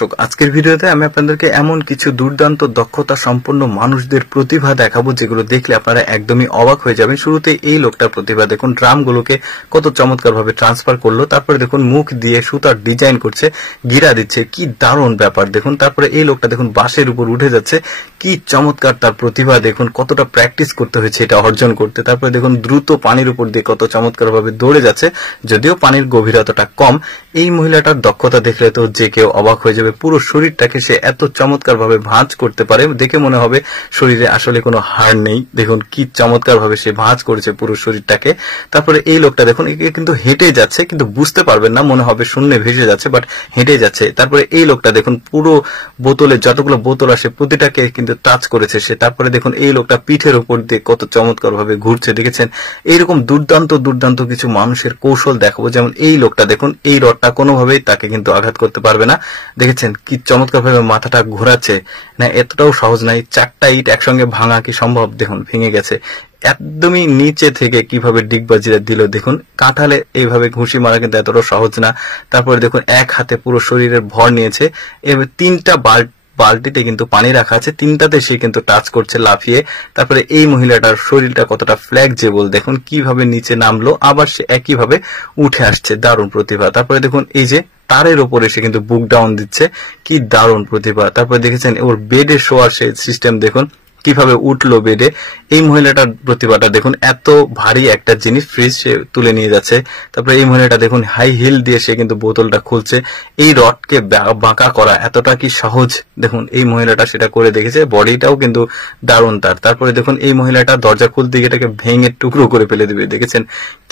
দর্শক, আজকের ভিডিওতে আমি আপনাদেরকে এমন কিছু দুর্দান্ত দক্ষতা সম্পন্ন মানুষদের প্রতিভা দেখাবো যেগুলো দেখলে আপনারা একদমই অবাক হয়ে যাবেন। শুরুতে এই লোকটার প্রতিভা দেখুন, ড্রামগুলোকে কত চমৎকার ভাবে ট্রান্সফার করলো। তারপরে দেখুন মুখ দিয়ে সুতার ডিজাইন করছে, গিরা দিচ্ছে, কি দারুণ ব্যাপার দেখুন। তারপরে এই লোকটা দেখুন বাঁশের উপর উঠে যাচ্ছে, কি চমৎকার তার প্রতিভা দেখুন, কতটা প্র্যাকটিস করতে হয়েছে এটা অর্জন করতে। তারপরে দেখুন দ্রুত পানির উপর দিয়ে কত চমৎকার ভাবে দৌড়ে যাচ্ছে, যদিও পানির গভীরতাটা কম। এই মহিলাটার দক্ষতা দেখলে তো যে কেউ অবাক হয়ে যাবে। পুরো শরীরটাকে সে এত চমৎকার ভাবে ভাঁজ করতে পারে, দেখে মনে হবে শরীরে আসলে কোনো হাড় নেই। দেখুন কি চমৎকার ভাবে সে ভাঁজ করেছে পুরো শরীরটাকে। তারপরে এই লোকটা দেখুন কিন্তু হেঁটে যাচ্ছে, কিন্তু বুঝতে পারবেন না, মনে হবে শূন্যে ভেসে যাচ্ছে, বাট হেঁটে যাচ্ছে। তারপরে এই লোকটা দেখুন পুরো বোতলে যতগুলো বোতল আসে প্রতিটাকে কিন্তু টাচ করেছে সে। তারপরে দেখুন এই লোকটা পিঠের উপর দিয়ে কত চমৎকার ভাবে ঘুরছে, দেখেছেন। এইরকম দুর্দান্ত দুর্দান্ত কিছু মানুষের কৌশল দেখাবো। যেমন এই লোকটা দেখুন, এই রডটা কোনোভাবেই তাকে কিন্তু আঘাত করতে পারবে না, দেখেছেন কি চমৎকার ভাবে মাথাটা ঘোরাচ্ছে। না এতটাও সহজ নাই, 4টা ইট একসঙ্গে ভাঙা কি সম্ভব? দেখুন ভেঙে গেছে। একদমই নিচে থেকে কিভাবে ডিগবাজিরা দিল দেখুন। কাঁঠালে এইভাবে ঘুষি মারা কিন্তু এতটাও সহজ না। তারপরে দেখুন এক হাতে পুরো শরীরের ভর নিয়েছে, এবার 3টা বালতিতে কিন্তু পানি রাখা আছে, 3টাতে সে কিন্তু টাচ করছে লাফিয়ে। তারপরে এই মহিলাটার শরীরটা কতটা ফ্লেক্সিবল দেখুন, কিভাবে নিচে নামলো আবার সে একইভাবে উঠে আসছে, দারুণ প্রতিভা। তারপরে দেখুন এই যে তারের উপরে সে কিন্তু বুক ডাউন দিচ্ছে, কি দারুণ প্রতিভা। তারপরে দেখেছেন ওর বেডে শোয়ার সে সিস্টেম দেখুন, কিভাবে উঠলো বেডে। এই মহিলাটার প্রতিভাটা দেখুন, এত ভারী একটা জিনিস ফ্রিজ সে তুলে নিয়ে যাচ্ছে। তারপরে এই মহিলাটা দেখুন হাই হিল দিয়ে সে কিন্তু বোতলটা খুলছে। এই রডকে বাঁকা করা এতটা কি সহজ দেখুন, এই মহিলাটা সেটা করে দেখেছে, বডিটাও কিন্তু দারুণ তার। তারপরে দেখুন এই মহিলাটা দরজা খুলতে গিয়ে এটাকে ভেঙে টুকরো করে ফেলে দেবে, দেখেছেন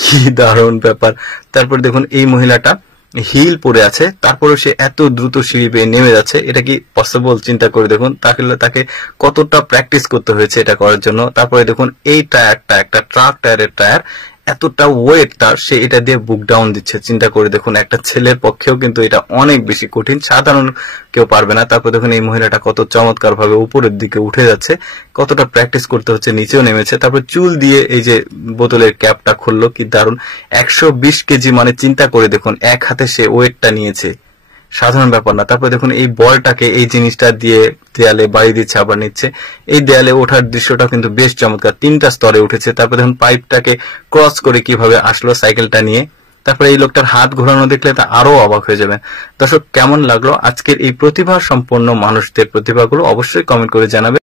কি দারুণ ব্যাপার। তারপরে দেখুন এই মহিলাটা হিল পরে আছে, তারপরে সে এত দ্রুত সিঁড়ি বেয়ে নেমে যাচ্ছে, এটা কি পসিবল? চিন্তা করে দেখুন তাকে কতটা প্র্যাকটিস করতে হয়েছে এটা করার জন্য। তারপরে দেখুন এই টায়ারটা একটা ট্রাক টায়ারের টায়ার, এতটা ওয়েট তার, সে এটা দিয়ে বুক ডাউন দিচ্ছে। চিন্তা করে দেখুন একটা ছেলের পক্ষেও কিন্তু এটা অনেক বেশি কঠিন, সাধারণ কেউ পারবে না। তারপর দেখুন এই মহিলাটা কত চমৎকার ভাবে উপরের দিকে উঠে যাচ্ছে, কতটা প্র্যাকটিস করতে হচ্ছে, নিচেও নেমেছে। তারপর চুল দিয়ে এই যে বোতলের ক্যাপটা খুললো, কি দারুণ। 120 কেজি, মানে চিন্তা করে দেখুন এক হাতে সে ওয়েটটা নিয়েছে, সাধারণ ব্যাপার না। তারপর দেখুন এই বলটাকে এই জিনিসটা দিয়ে দেয়ালে বাড়ি দিচ্ছে, আবার নিচ্ছে। এই দেয়ালে ওঠার দৃশ্যটা কিন্তু বেশ চমৎকার, 3টা স্তরে উঠেছে। তারপর দেখুন পাইপটাকে ক্রস করে কিভাবে আসলো সাইকেলটা নিয়ে। তারপরে এই লোকটার হাত ঘোরানো দেখলে তা আরো অবাক হয়ে যাবেন। দর্শক, কেমন লাগলো আজকের এই প্রতিভা সম্পন্ন মানুষদের প্রতিভাগুলো অবশ্যই কমেন্ট করে জানাবেন।